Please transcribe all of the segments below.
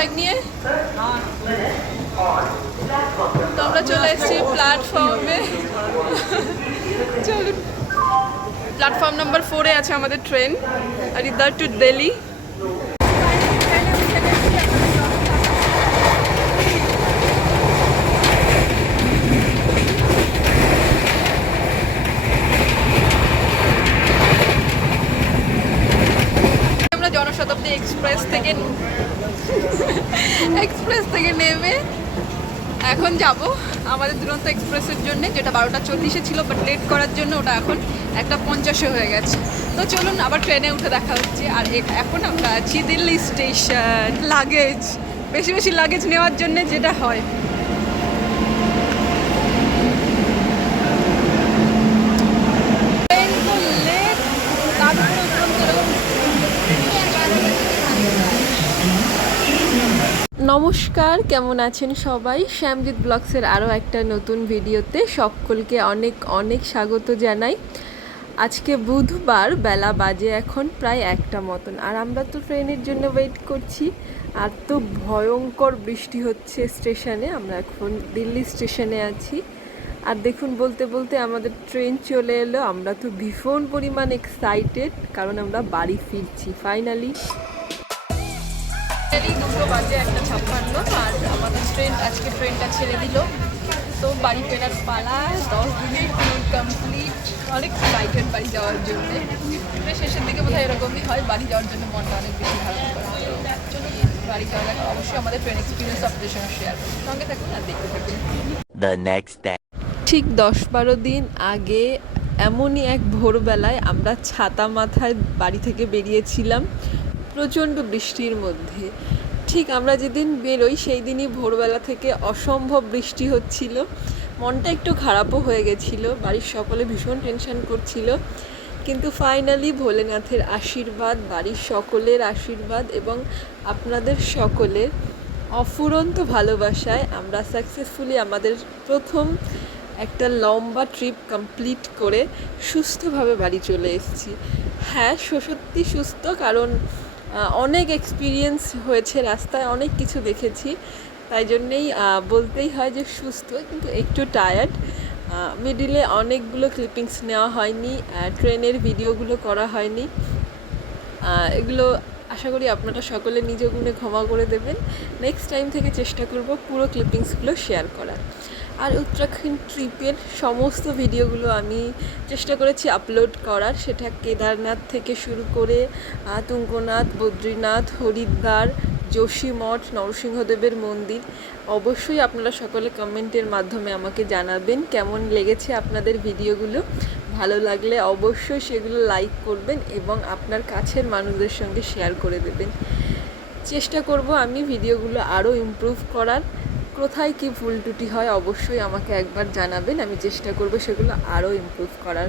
Bag নিয়ে তো আমরা চলে এসেছি প্ল্যাটফর্মে। চলুন, প্ল্যাটফর্ম নাম্বার 4-এ আছে আমাদের ট্রেন হরিদ্বার টু দিল্লি। আমরা জনশতাব্দী এক্সপ্রেস থেকে নেমে এখন যাব আমাদের দুরন্ত এক্সপ্রেসের জন্য, যেটা 12:40-এ ছিল, বাট লেট করার জন্য ওটা এখন 1:50 হয়ে গেছে। তো চলুন আবার ট্রেনে উঠে দেখা হচ্ছে। আর এখন আমরা আছি দিল্লি স্টেশন। লাগেজ, বেশি বেশি লাগেজ নেওয়ার জন্য যেটা হয়। নমস্কার, কেমন আছেন সবাই? শ্যামজিৎ ব্লগসের আরও একটা নতুন ভিডিওতে সকলকে অনেক অনেক স্বাগত জানাই। আজকে বুধবার, বেলা বাজে এখন প্রায় 1টা মতন, আর আমরা তো ট্রেনের জন্য ওয়েট করছি। আর তো ভয়ঙ্কর বৃষ্টি হচ্ছে স্টেশনে। আমরা এখন দিল্লি স্টেশনে আছি। আর দেখুন, বলতে বলতে আমাদের ট্রেন চলে এলো। আমরা তো ভীষণ পরিমাণ এক্সাইটেড, কারণ আমরা বাড়ি ফিরছি ফাইনালি। 2 বাজে 1:56, আর আমাদের ট্রেনটা ছেড়ে দিল। তো বাড়ি ফেরার পালা, 10 দিনের ট্যুর কমপ্লিট। অনেক এক্সাইটেড বাড়ি যাওয়ার জন্য। শেষের দিকে বোধহয় এরকমই হয়, বাড়ি যাওয়ার জন্য মনটা অনেক বেশি খারাপ করে। চলুন বাড়ি যাওয়া যাক। অবশ্যই আমাদের ট্রেন এক্সপিরিয়েন্স আপনাদের সঙ্গে শেয়ার করুন। সঙ্গে থাকুন আর দেখতে থাকুন। ঠিক 10-12 দিন আগে এমনই এক ভোরবেলায় আমরা ছাতা মাথায় বাড়ি থেকে বেরিয়েছিলাম প্রচণ্ড বৃষ্টির মধ্যে। ঠিক আমরা যেদিন বেরোই সেই দিনই ভোরবেলা থেকে অসম্ভব বৃষ্টি হচ্ছিল। মনটা একটু খারাপও হয়ে গেছিলো, বাড়ির সকলে ভীষণ টেনশন করছিল। কিন্তু ফাইনালি ভোলেনাথের আশীর্বাদ, বাড়ির সকলের আশীর্বাদ এবং আপনাদের সকলের অফুরন্ত ভালোবাসায় আমরা সাকসেসফুলি আমাদের প্রথম একটা লম্বা ট্রিপ কমপ্লিট করে সুস্থভাবে বাড়ি চলে এসেছি। হ্যাঁ, সত্যি সুস্থ, কারণ অনেক এক্সপিরিয়েন্স হয়েছে, রাস্তায় অনেক কিছু দেখেছি, তাই জন্যেই বলতেই হয় যে সুস্থ, কিন্তু একটু টায়ার্ড। মিডিলে অনেকগুলো ক্লিপিংস নেওয়া হয়নি, ট্রেনের ভিডিওগুলো করা হয়নি। এগুলো আশা করি আপনারা সকলে নিজ গুণে ক্ষমা করে দেবেন। নেক্সট টাইম থেকে চেষ্টা করব পুরো ক্লিপিংসগুলো শেয়ার করার। আর উত্তরাখণ্ড ট্রিপের সমস্ত ভিডিওগুলো আমি চেষ্টা করেছি আপলোড করার। সেটা কেদারনাথ থেকে শুরু করে তুঙ্গনাথ, বদ্রীনাথ, হরিদ্বার, যোশীমঠ, নরসিংহদেবের মন্দির। অবশ্যই আপনারা সকলে কমেন্টের মাধ্যমে আমাকে জানাবেন কেমন লেগেছে আপনাদের ভিডিওগুলো। ভালো লাগলে অবশ্যই সেগুলো লাইক করবেন এবং আপনার কাছের মানুষদের সঙ্গে শেয়ার করে দেবেন। চেষ্টা করব আমি ভিডিওগুলো আরও ইমপ্রুভ করার। কোথায় কি ভুল ত্রুটি হয় অবশ্যই আমাকে একবার জানাবেন, আমি চেষ্টা করব সেগুলো আরও ইমপ্রুভ করার।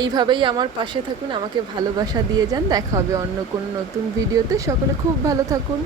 এইভাবেই আমার পাশে থাকুন, আমাকে ভালোবাসা দিয়ে যান। দেখা হবে অন্য কোনো নতুন ভিডিওতে। সকলে খুব ভালো থাকুন।